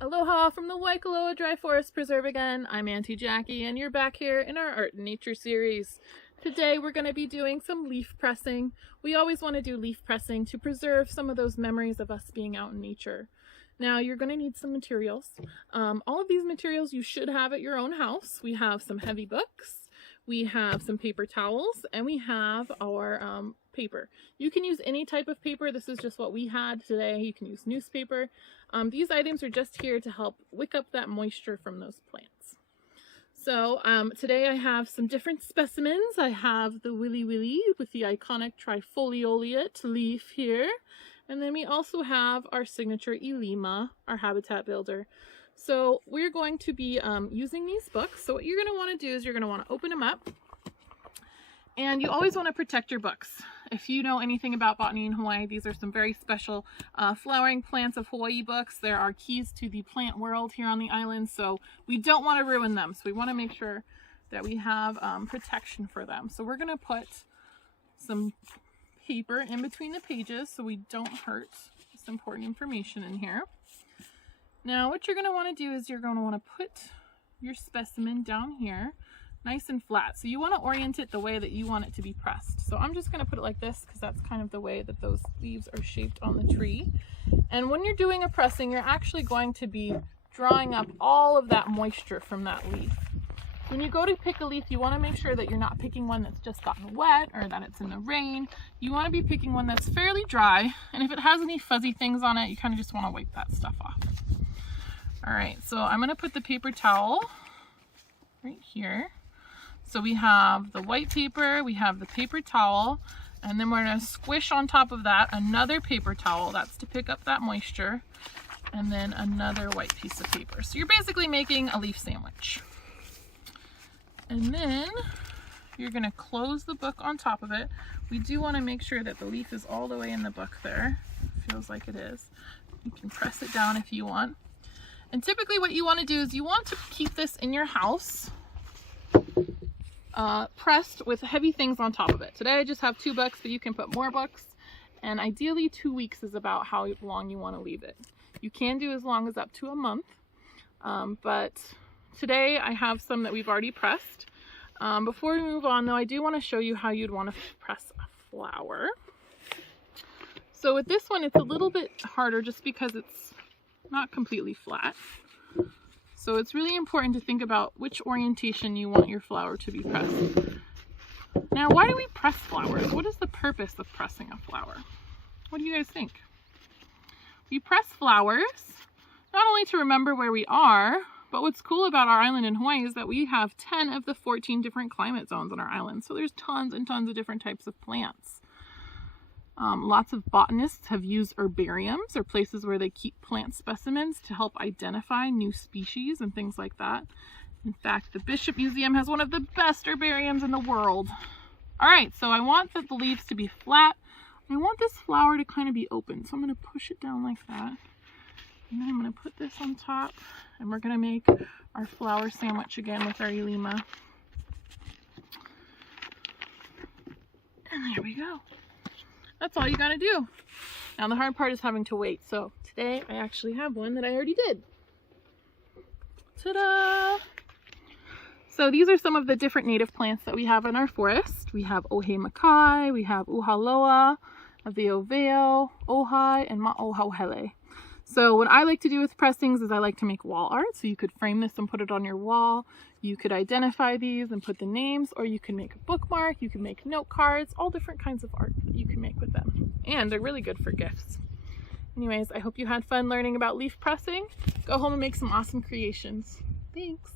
Aloha from the Waikoloa Dry Forest Preserve again. I'm Auntie Jackie and you're back here in our Art and Nature series. Today we're going to be doing some leaf pressing. We always want to do leaf pressing to preserve some of those memories of us being out in nature. Now you're going to need some materials. All of these materials you should have at your own house. We have some heavy books, we have some paper towels, and we have our paper. You can use any type of paper. This is just what we had today. You can use newspaper. These items are just here to help wick up that moisture from those plants. So today I have some different specimens. I have the Willy Willy with the iconic trifoliolate leaf here. And then we also have our signature Elima, our habitat builder. So we're going to be using these books. So what you're going to want to do is you're going to want to open them up. And you always want to protect your books. If you know anything about botany in Hawaii, these are some very special flowering plants of Hawaii books. There are keys to the plant world here on the island, so we don't want to ruin them. So we want to make sure that we have protection for them. So we're going to put some paper in between the pages so we don't hurt this important information in here. Now what you're going to want to do is you're going to want to put your specimen down here nice and flat. So you want to orient it the way that you want it to be pressed. So I'm just going to put it like this because that's kind of the way that those leaves are shaped on the tree. And when you're doing a pressing, you're actually going to be drawing up all of that moisture from that leaf. When you go to pick a leaf, you want to make sure that you're not picking one that's just gotten wet or that it's in the rain. You want to be picking one that's fairly dry, and if it has any fuzzy things on it, you kind of just want to wipe that stuff off. All right, so I'm going to put the paper towel right here. So we have the white paper, we have the paper towel, and then we're going to squish on top of that another paper towel. That's to pick up that moisture, and then another white piece of paper. So you're basically making a leaf sandwich. And then you're going to close the book on top of it. We do want to make sure that the leaf is all the way in the book there. Feels like it is. You can press it down if you want. And typically what you want to do is you want to keep this in your house pressed with heavy things on top of it. Today I just have 2 books, but you can put more books, and ideally 2 weeks is about how long you want to leave it. You can do as long as up to a month, but today I have some that we've already pressed. Before we move on though, I do want to show you how you'd want to press a flower. So with this one it's a little bit harder just because it's not completely flat. So it's really important to think about which orientation you want your flower to be pressed. Now, why do we press flowers? What is the purpose of pressing a flower? What do you guys think? We press flowers not only to remember where we are, but what's cool about our island in Hawaii is that we have 10 of the 14 different climate zones on our island. So there's tons and tons of different types of plants. Lots of botanists have used herbariums, or places where they keep plant specimens, to help identify new species and things like that. In fact, the Bishop Museum has one of the best herbariums in the world. All right, so I want the leaves to be flat. I want this flower to kind of be open, so I'm going to push it down like that. And then I'm going to put this on top, and we're going to make our flower sandwich again with our Elima. And there we go. That's all you got to do. Now the hard part is having to wait. So today I actually have one that I already did. Ta-da! So these are some of the different native plants that we have in our forest. We have Ohe Makai, we have Uhaloa, Aveoveo, Ohai, and Ma'ohauhele. So what I like to do with pressings is I like to make wall art. So you could frame this and put it on your wall. You could identify these and put the names, or you can make a bookmark, you can make note cards, all different kinds of art that you can make with them. And they're really good for gifts. Anyways, I hope you had fun learning about leaf pressing. Go home and make some awesome creations. Thanks.